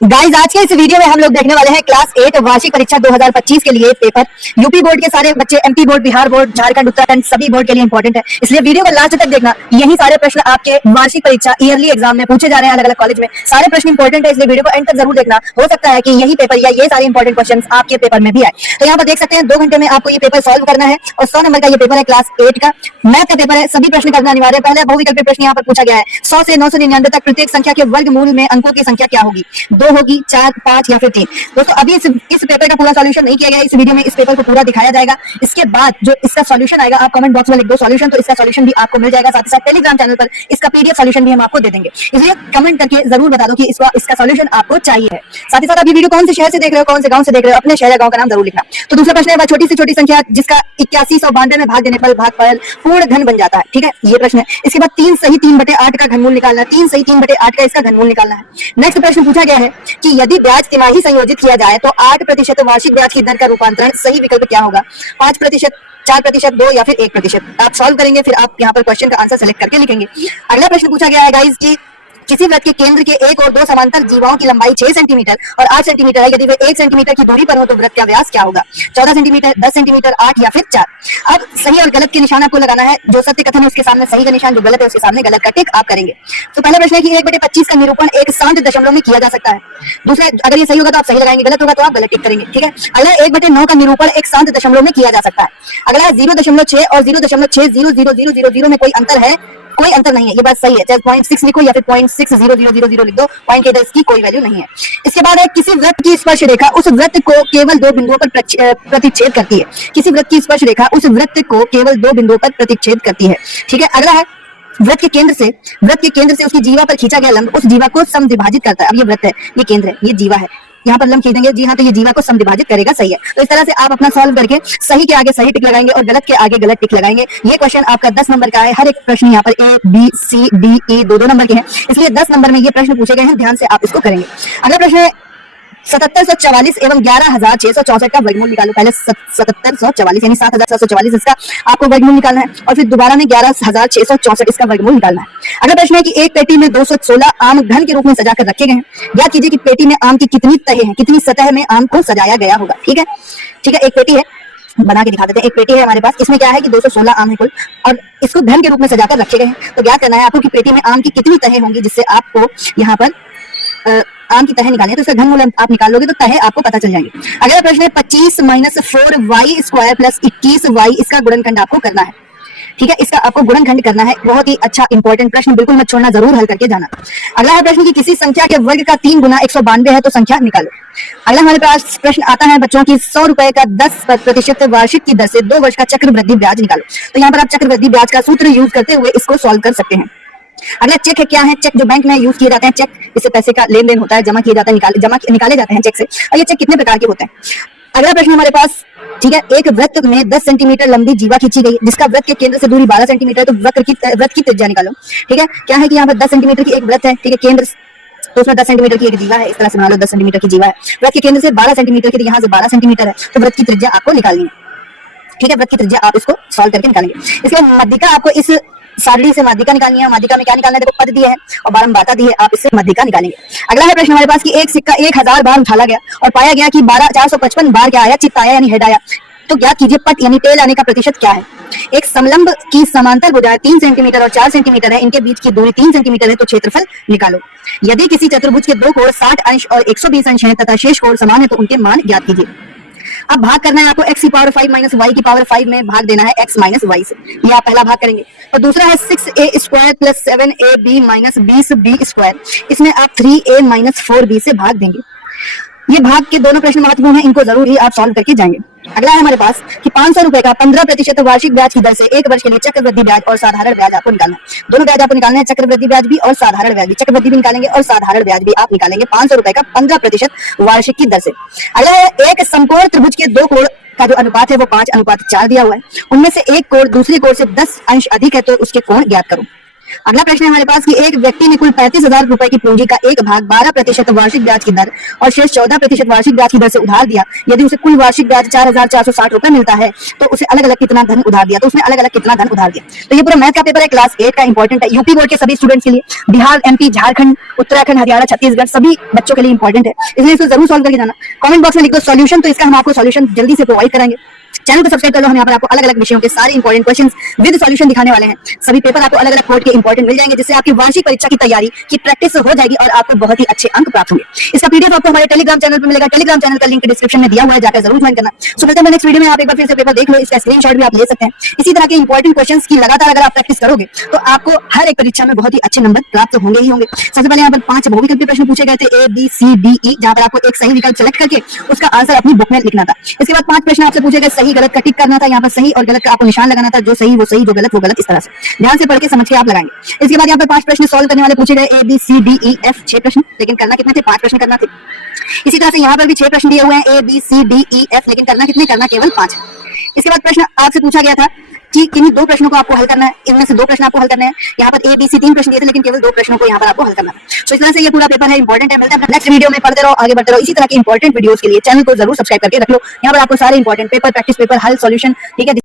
Guys, आज के इस वीडियो में हम लोग देखने वाले हैं क्लास 8 वार्षिक परीक्षा 2025 के लिए पेपर। यूपी बोर्ड के सारे बच्चे, MP board, Bihar board, Jharkhand, Uttarakhand सभी बोर्ड के लिए इंपॉर्टेंट है, इसलिए वीडियो को लास्ट तक देखना। यही सारे प्रश्न आपके वार्षिक परीक्षा ईयरली एग्जाम में पूछे जा रहे हैं अलग अलग कॉलेज में। सारे प्रश्न इंपॉर्टेंट है, इसलिए वीडियो को एंड तक जरूर देखना। हो सकता है कि यही पेपर या ये सारे इंपॉर्टेंट क्वेश्चन आपके पेपर में भी आए। तो यहाँ पर देख सकते हैं 2 घंटे में आपको ये पेपर सॉल्व करना है और 100 नंबर का ये पेपर है क्लास 8 का। मैथ का पेपर है, सभी प्रश्न करना अनिवार्य है। पहले बहुविकल्पीय प्रश्न यहाँ पर पूछा गया है 100 से 999 तक प्रत्येक संख्या के वर्गमूल में अंकों की संख्या क्या होगी? 2 होगी, 4, 5 या फिर 3। दोस्तों अभी इस पेपर का पूरा सॉल्यूशन नहीं किया गया, इस वीडियो में इस पेपर को पूरा दिखाया जाएगा। इसके बाद जो इसका सॉल्यूशन आएगा, आप कमेंट बॉक्स में लिख दो सॉल्यूशन, तो इसका सॉल्यूशन भी आपको मिल जाएगा। साथ ही साथ टेलीग्राम चैनल पर इसका पीडीएफ सॉल्यूशन भी हम आपको दे देंगे, इसलिए कमेंट करके जरूर बता दो कि इसका सॉल्यूशन आपको चाहिए। साथ ही साथ अभी वीडियो कौन से शहर से देख रहे हो, कौन से गांव से देख रहे हो, अपने शहर या गांव का नाम जरूर लिखना। तो दूसरा प्रश्न है, वह छोटी से छोटी संख्या जिसका 8192 में भाग देने पर भागफल पूर्ण घन बन जाता है। ठीक है, ये प्रश्न है। इसके बाद 3 सही 3/8 का घनमूल निकालना है। 3 सही 3/8 का इसका घनमूल निकालना है। नेक्स्ट प्रश्न पूछा गया है कि यदि ब्याज तिमाही संयोजित किया जाए तो 8% वार्षिक ब्याज की दर का रूपांतरण सही विकल्प क्या होगा? 5%, 4%, 2 या फिर 1%। आप सॉल्व करेंगे, फिर आप यहाँ पर क्वेश्चन का आंसर सेलेक्ट करके लिखेंगे। अगला प्रश्न पूछा गया है गाइस कि किसी वृत्त के केंद्र के एक और 2 समांतर जीवाओं की लंबाई 6 सेंटीमीटर और 8 सेंटीमीटर है। यदि वे 1 सेंटीमीटर की दूरी पर हो तो वृत्त का व्यास क्या होगा? 14 सेंटीमीटर, 10 सेंटीमीटर, 8 या फिर 4। अब सही और गलत के निशान आपको लगाना है। जो सत्य कथन है उसके सामने सही का निशान, जो गलत है उसके सामने गलत का टिक आप करेंगे। तो पहला प्रश्न है कि 1/25 का निरूपण एक शांत दशमलव में किया जा सकता है। दूसरा, अगर ये सही होगा तो आप सही लगाएंगे, गलत होगा तो आप गलत टिक करेंगे। ठीक है। अगला 1/9 का निरूपण एक शांत दशमलव में किया जा सकता है। अगला है 0.6 और 0.60000 में कोई अंतर है? कोई अंतर नहीं है, ये बात सही है। चाहे 0.6 लिखो या फिर 0.60000 लिख दो, पॉइंट के इधर इसकी कोई वैल्यू नहीं है। इसके बाद है किसी वृत्त की स्पर्श रेखा उस वृत्त को केवल 2 बिंदुओं पर प्रतिच्छेद करती है। किसी वृत्त की स्पर्श रेखा उस वृत्त को केवल 2 बिंदुओं पर प्रतिच्छेद करती है। ठीक है। अगला है वृत्त के केंद्र से उसकी जीवा पर खींचा गया लंब उस जीवा को समद्विभाजित करता है। अब ये वृत्त है, ये केंद्र है, ये जीवा है, यहाँ पर लंब खींचेंगे, जी हाँ, तो ये जीवा को समद्विभाजित करेगा। सही है। तो इस तरह से आप अपना सॉल्व करके सही के आगे सही टिक लगाएंगे और गलत के आगे गलत टिक लगाएंगे। ये क्वेश्चन आपका 10 नंबर का है। हर एक प्रश्न यहाँ पर A, B, C, D, E 2-2 number के हैं, इसलिए 10 नंबर में ये प्रश्न पूछे गए हैं। ध्यान से आप इसको करेंगे। अगला प्रश्न है 7744 एवं 11664 का वर्गमूल निकालो। पहले 7744 यानी 7744 इसका आपको वर्गमूल निकालना है और फिर दोबारा में 11664 इसका वर्गमूल निकालना है। अगला प्रश्न है कि एक पेटी में 216 आम घन के रूप में सजाकर रखे गए हैं। ज्ञात कीजिए कि पेटी में आम की कितनी तहें हैं, कितनी सतह में आम को सजाया गया होगा। ठीक है, ठीक है। एक पेटी है, बना के दिखा देते हैं। एक पेटी है हमारे पास, इसमें क्या है कि 216 आम है कुल और इसको घन के रूप में सजाकर रखे गए हैं। तो ज्ञात करना है आपको कि पेटी में आम की कितनी तहें होंगी, जिससे आपको यहाँ पर आम की तह निकालनी है। तो इसका घनमूल आप निकाल लोगे तो तह आपको पता चल जाएंगे। अगला प्रश्न है 25 - 4y² + 21y इसका गुणनखंड आपको करना है। ठीक है, इसका आपको गुणनखंड करना है। बहुत ही अच्छा इंपॉर्टेंट प्रश्न, बिल्कुल मत छोड़ना, जरूर हल करके जाना। अगला है प्रश्न कि किसी संख्या के वर्ग का 3 गुना 192 है तो संख्या निकालो। अगला हमारे पास प्रश्न आता है बच्चों की 100 रुपए का 10% वार्षिक की दर से 2 वर्ष का चक्रवृद्धि ब्याज निकालो। तो यहाँ पर आप चक्रवृद्धि ब्याज का सूत्र यूज करते हुए इसको सॉल्व कर सकते हैं। अगला चेक है, क्या है चेक? जो बैंक में यूज किए जाते हैं चेक, इससे पैसे का लेन देन होता है, जमा किए जाते हैं, निकाले जाते हैं चेक से। और ये चेक कितने प्रकार के होते हैं? अगला प्रश्न हमारे पास, ठीक है, एक वृत्त में 10 सेंटीमीटर लंबी जीवा खींची गई जिसका वृत्त के केंद्र से दूरी 12 सेंटीमीटर है। तो वृत्त की त्रिज्या निकालो। ठीक है, क्या है कि यहाँ पर 10 सेंटीमीटर की एक वृत्त है, ठीक है, केंद्र तो उसमें 10 सेंटीमीटर की एक जीवा है। इस तरह से मान लो 10 सेंटीमीटर की जीवा है। वृत्त के केंद्र से 12 सेंटीमीटर की, यहाँ से 12 सेंटीमीटर है, तो वृत्त की त्रिज्या आपको निकालनी है। ठीक है, वृत्त की त्रिज्या आप इसको सॉल्व करके निकालेंगे। इसके बाद माध्यिका आपको इस सारणी से माध्यिका निकालनी है। माध्यिका में क्या निकालना है? देखो पद दिए हैं और बारंबारता दी है, आप इससे माध्यिका निकालेंगे। अगला है प्रश्न हमारे पास कि एक सिक्का 1000 बार उछाला गया और पाया गया कि 455 बार क्या आया? चित्त आया यानी हेड आया। तो ज्ञात कीजिए पट यानी टेल आने का प्रतिशत क्या है? एक समलंब की समांतर भुजाएं 3 सेंटीमीटर और 4 सेंटीमीटर है, इनके बीच की दूरी 3 सेंटीमीटर है, तो क्षेत्रफल निकालो। यदि किसी चतुर्भुज के 2 कोण 60 अंश और 120 अंश हैं तथा शेष कोण समान है तो उनके मान ज्ञात कीजिए। अब भाग करना है आपको x की पावर 5 - y की पावर 5 में भाग देना है x - y से। ये आप पहला भाग करेंगे। और दूसरा है 6a² + 7ab - 20b²। इसमें आप 3a - 4b से भाग देंगे। ये भाग के दोनों प्रश्न महत्वपूर्ण हैं, इनको जरूर ही आप सॉल्व करके जाएंगे। अगला है हमारे पास कि 500 रुपए का 15% वार्षिक ब्याज की दर से 1 वर्ष के लिए चक्रवृद्धि ब्याज और साधारण ब्याज आपको निकालना है। दोनों ब्याज आपको निकालना है, चक्रवृद्धि ब्याज भी और साधारण ब्याज भी। चक्रवृद्धि भी निकालेंगे और साधारण ब्याज भी आप निकालेंगे 500 रुपए का 15% वार्षिक की दर से। अगला है एक समकोण त्रिभुज के 2 कोण का जो अनुपात है वो 5:4 दिया हुआ है। उनमें से एक कोण दूसरे कोण से 10 अंश अधिक है तो उसके कोण ज्ञात करो। अगला प्रश्न है हमारे पास कि एक व्यक्ति ने कुल 35,000 रुपए की पूंजी का एक भाग 12% वार्षिक ब्याज की दर और शेष 14% वार्षिक ब्याज की दर से उधार दिया। यदि उसे कुल वार्षिक ब्याज 4,460 रुपए मिलता है तो उसे अलग अलग कितना धन उधार दिया, तो उसने अलग अलग कितना धन उधार दिया। तो ये पूरा मैथ का पेपर है, क्लास 8 का इंपॉर्टेंट है, यूपी बोर्ड के सभी स्टूडेंट्स के लिए, बिहार, एमपी, झारखंड, उत्तराखंड, हरियाणा, छत्तीसगढ़ सभी बच्चों के लिए इंपॉर्टेंट है, इसलिए इसको जरूर सॉल्व करके जाना। कमेंट बॉक्स में लिख दो सॉल्यूशन, तो इसका हम आपको सॉल्यूशन जल्दी से प्रोवाइड करेंगे। चैनल को सब्सक्राइब कर लो, हम यहाँ पर आपको अलग अलग विषयों के सारे इंपॉर्टेंट क्वेश्चंस विद सॉल्यूशन दिखाने वाले हैं। सभी पेपर आपको अलग अलग बोर्ड के इंपॉर्टेंट मिल जाएंगे, जिससे आपकी वार्षिक परीक्षा की तैयारी की प्रैक्टिस हो जाएगी और आपको बहुत ही अच्छे अंक प्राप्त होंगे। इसका पीडीएफ आपको हमारे टेलीग्राम चैनल पर मिलेगा, टेलीग्राम चैनल का लिंक डिस्क्रिप्शन में दिया हुआ है, जाकर जरूर ज्वाइन करना। सो मिलते हैं नेक्स्ट वीडियो में, आप एक बार फिर से पेपर देख लो, इसका स्क्रीनशॉट भी आप ले सकते हैं। इसी तरह के इंपॉर्टेंट क्वेश्चंस की लगातार अगर आप प्रैक्टिस करोगे तो आपको हर एक परीक्षा में बहुत ही अच्छे नंबर प्राप्त होंगे ही होंगे। सबसे पहले यहाँ पर 5 बहुविकल्पीय प्रश्न पूछे गए थे, A, B, C, D, E, जहाँ पर आपको एक सही विकल्प सेलेक्ट करके उसका आंसर अपनी बुक में लिखना था। इसके बाद 5 प्रश्न आपसे पूछे गए, सही गलत का टिक करना था, यहाँ पर सही और गलत का आपको निशान लगाना था, जो सही वो सही, जो गलत वो गलत, इस तरह से ध्यान से पढ़ के समझ के आप लगाएंगे। इसके बाद यहाँ पर 5 प्रश्न सॉल्व करने वाले पूछे गए, A, B, C, D, E, F, 6 प्रश्न, लेकिन करना कितने थे? 5 प्रश्न करना थे। इसी तरह से यहाँ पर भी 6 प्रश्न दिए हुए हैं, A, B, C, D, E, F, लेकिन करना कितने? करना केवल 5। इसके बाद प्रश्न आपसे पूछा गया था कि किन्हीं 2 प्रश्नों को आपको हल करना है, इनमें से 2 प्रश्न आपको हल करने हैं। यहाँ पर A, B, C 3 प्रश्न दिए थे, लेकिन केवल 2 प्रश्नों को यहाँ पर आपको हल करना है। तो इस तरह से ये पूरा पेपर है, इंपॉर्टेंट है। मिलते हैं नेक्स्ट वीडियो में, पढ़ते रहो, आगे बढ़ते रहो। इसी तरह के इंपॉर्टेंट वीडियोस के लिए चैनल को जरूर सब्सक्राइब करके रख लो, यहाँ पर आपको सारे इंपॉर्टेंट पेपर, प्रैक्टिस पेपर, हल, सॉल्यूशन, ठीक है।